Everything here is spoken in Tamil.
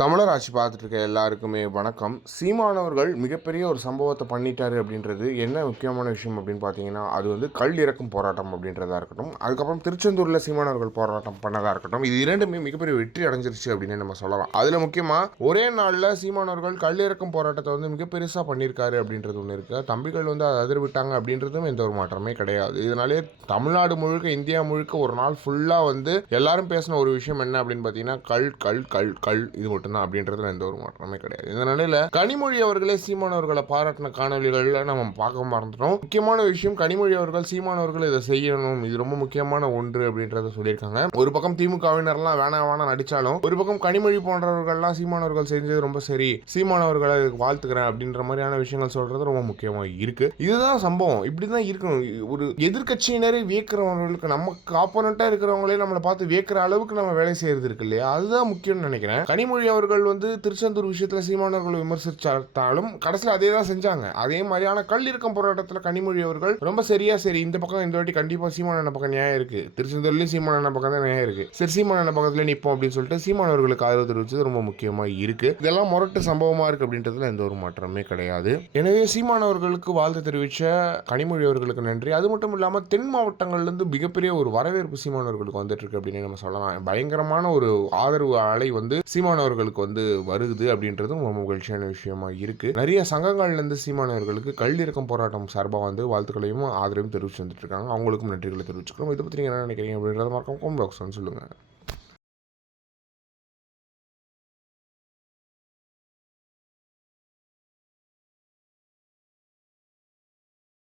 தமிழர் ஆட்சி பார்த்துட்டு இருக்க எல்லாருக்குமே வணக்கம். சீமானவர்கள் மிகப்பெரிய ஒரு சம்பவத்தை பண்ணிட்டாரு அப்படின்றது என்ன முக்கியமான விஷயம் அப்படின்னு பார்த்தீங்கன்னா, அது வந்து கல் இறக்கும் போராட்டம் அப்படின்றதா இருக்கட்டும், அதுக்கப்புறம் திருச்செந்தூரில் சீமானவர்கள் போராட்டம் பண்ணதாக இருக்கட்டும், இது இரண்டுமே மிகப்பெரிய வெற்றி அடைஞ்சிருச்சு அப்படின்னு நம்ம சொல்லலாம். அதில் முக்கியமாக ஒரே நாளில் சீமானவர்கள் கல் இறக்கும் போராட்டத்தை வந்து மிக பெருசாக பண்ணியிருக்காரு அப்படின்றது ஒன்று இருக்குது. தம்பிகள் வந்து அதை அதிர்விட்டாங்க அப்படின்றதும் எந்த ஒரு மாற்றமே கிடையாது. இதனாலே தமிழ்நாடு முழுக்க, இந்தியா முழுக்க ஒரு நாள் ஃபுல்லாக வந்து எல்லாரும் பேசின ஒரு விஷயம் என்ன அப்படின்னு பார்த்தீங்கன்னா, கல் கல் கல் கல் இது மட்டும் அப்படின்றதுல எந்த ஒரு மாற்றமே கிடையாது. இந்த நிலையில கனிமொழி அவர்களே சீமானவர்களை பாராட்டின காணொலிகள்ல நம்ம பார்க்க மறந்துட்டோம். முக்கியமான விஷயம், கனிமொழி அவர்கள் சீமானவர்கள் இதை செய்யணும், இது ரொம்ப முக்கியமான ஒன்று அப்படின்றத சொல்லியிருக்காங்க. ஒரு பக்கம் திமுகவினர்லாம் வேணாம் நடிச்சாலும், ஒரு பக்கம் கனிமொழி போன்றவர்கள்லாம் சீமானவர்கள் செஞ்சது ரொம்ப சரி, சீமானவர்களை வாழ்த்துக்கிறேன் அப்படின்ற மாதிரியான விஷயங்கள் சொல்றது ரொம்ப முக்கியமா இருக்கு. இதுதான் சம்பவம், இப்படிதான் இருக்கணும். ஒரு எதிர்கட்சியினரை வியக்கிறவங்களுக்கு, நமக்கு ஆப்போனண்டா இருக்கிறவங்களே நம்மளை பார்த்து வியக்கிற அளவுக்கு நம்ம வேலை செய்யறது இருக்கு இல்லையா, அதுதான் முக்கியம்னு நினைக்கிறேன். கனிமொழி அவர்கள் வந்து திருச்செந்தூர் விஷயத்துல சீமானவர்களை விமர்சிச்சாலும் கடைசியில் அதே தான் செஞ்சாங்க. அதே மாதிரியான கல் இறக்கம் போராட்டத்தில் கனிமொழி அவர்கள் ரொம்ப சரியா, சரி இந்த பக்கம் இந்த வாட்டி கண்டிப்பா சீமான பக்கம் நியாயம் இருக்கு, திருச்செந்தூர்லயும் சீமான பக்கம் தான் நியாயம் இருக்கு, சரி சீமான பக்கத்துல நிற்போம் அப்படின்னு சொல்லிட்டு சீமானவர்களுக்கு ஆதரவு தெரிவிச்சது ரொம்ப முக்கியமா இருக்கு. இதெல்லாம் முரட்டு சம்பவமா இருக்கு அப்படின்றதுல எந்த ஒரு மாற்றமே கிடையாது. எனவே சீமானவர்களுக்கு வாழ்த்து தெரிவிச்ச கனிமொழி அவர்களுக்கு நன்றி. அது மட்டும் இல்லாம தென் மாவட்டங்கள்ல இருந்து மிகப்பெரிய ஒரு வரவேற்பு சீமானவர்களுக்கு வந்துட்டு இருக்கு அப்படின்னு நம்ம சொல்லலாம். பயங்கரமான ஒரு ஆதரவு அலை வந்து சீமானவர்களுக்கு வந்து வருது அப்படின்றதும் ரொம்ப மகிழ்ச்சியான விஷயமா இருக்கு. நிறைய சங்கங்கள்ல இருந்து சீமானவர்களுக்கு கல் இறக்கம் போராட்டம் சார்பாக வந்து வாழ்த்துக்களையும் ஆதரவும் தெரிவிச்சு வந்துட்டு இருக்காங்க. அவங்களுக்கும் நன்றிகளை தெரிவிச்சுக்கிறோம். இதை பத்தி நீங்க என்ன நினைக்கிறீங்க அப்படின்றத மறக்காம கமெண்ட் பாக்ஸ்ல சொல்லுங்க.